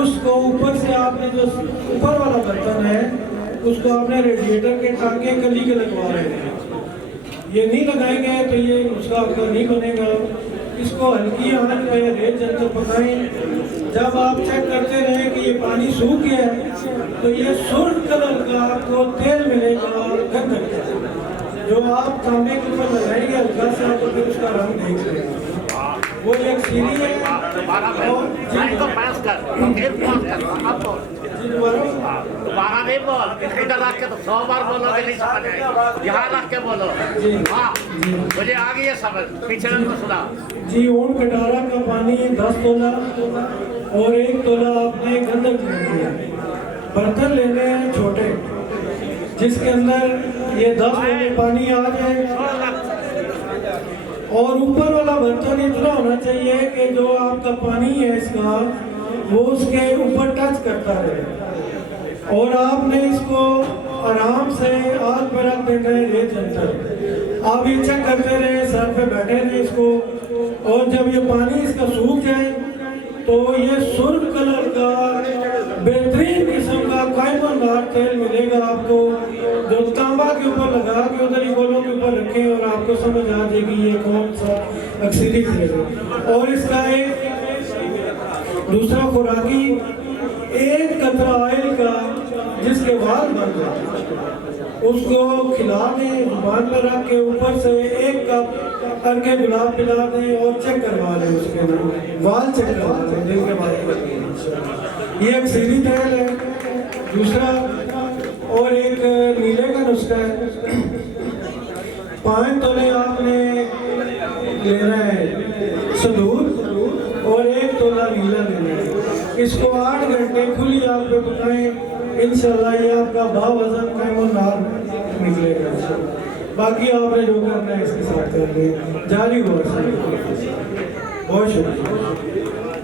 اس کو اوپر سے آپ نے جو اوپر والا برتن ہے اس کو آپ نے ریڈیٹر کے ٹانکے کلی کے لگوا رہے ہیں. یہ نہیں لگائیں گے تو یہ اس کا آپ کا نہیں بنے گا. اس کو ہلکی آنچ پہ ریت جل کر پکائیں. جب آپ چیک کرتے رہیں کہ یہ پانی سوکھ گیا ہے تو یہ سرخ کلر کا آپ کو تیل ملے گا گندھک کا، جو آپ تانبے کے اوپر لگائیں گے ہلکا سا تو پھر اس کا رنگ دیکھ لیں گے. وہ ایک سیڑھی ہے. دوبارہ نہیں بول، ادھر رکھ کے تو 100 بار بولو گے نہیں سمجھ آئے گی. یہاں رکھ کے بولو. ہاں مجھے آ گئی ہے سمجھ، پیچھے کو سنا. جی اونٹ کٹارا کا پانی 10 تولہ اور 1 تولہ آپ نے گندھک لے لیا. برتن لینے ہیں چھوٹے جس کے اندر یہ 10 تولے پانی آ جائے، اور اوپر والا برتن اتنا ہونا چاہیے کہ جو آپ کا پانی ہے اس کا وہ اس کے اوپر ٹچ کرتا رہے. اور آپ نے اس کو آرام سے آگ پہ رکھ دینا ہے ریت جنتر. آپ یہ چیک کرتے رہے، سر پہ بیٹھے رہے اس کو، اور جب یہ پانی اس کا سوکھ جائے تو یہ سرخ کلر کا بہترین قسم کا قائمہ دار تیل ملے گا آپ کو، جو تانبا کے اوپر لگا کے ادھر ہی گولوں کے اوپر رکھیں اور آپ کو سمجھ آ جائے گی یہ کون سا اکثری تیل ہے. اور اس کا ایک دوسرا خوراکی 1 قطرہ آئل کا جس کے وال بن جائے اس کو کھلا دیں، زبان پہ رکھ کے اوپر سے 1 کپ کر کے گلاب پلا دیں اور چیک کروا لیں. اس کے اندر وال چیک کروا لیں دل کے بعد. یہ ایک سیدھی تیل ہے. دوسرا اور ایک نیلے کا نسخہ ہے. 5 تولے آپ نے لینا ہے سدور اور 1 تولہ نیلا لینا ہے. اس کو 8 گھنٹے کھلی آگ پہ پکائیں. انشاءاللہ یہ آپ کا باوزن قائم دار نکلے گا. باقی آپ نے جو کرنا ہے اس کے ساتھ کر لیں. جاری ہوا. بہت شکریہ.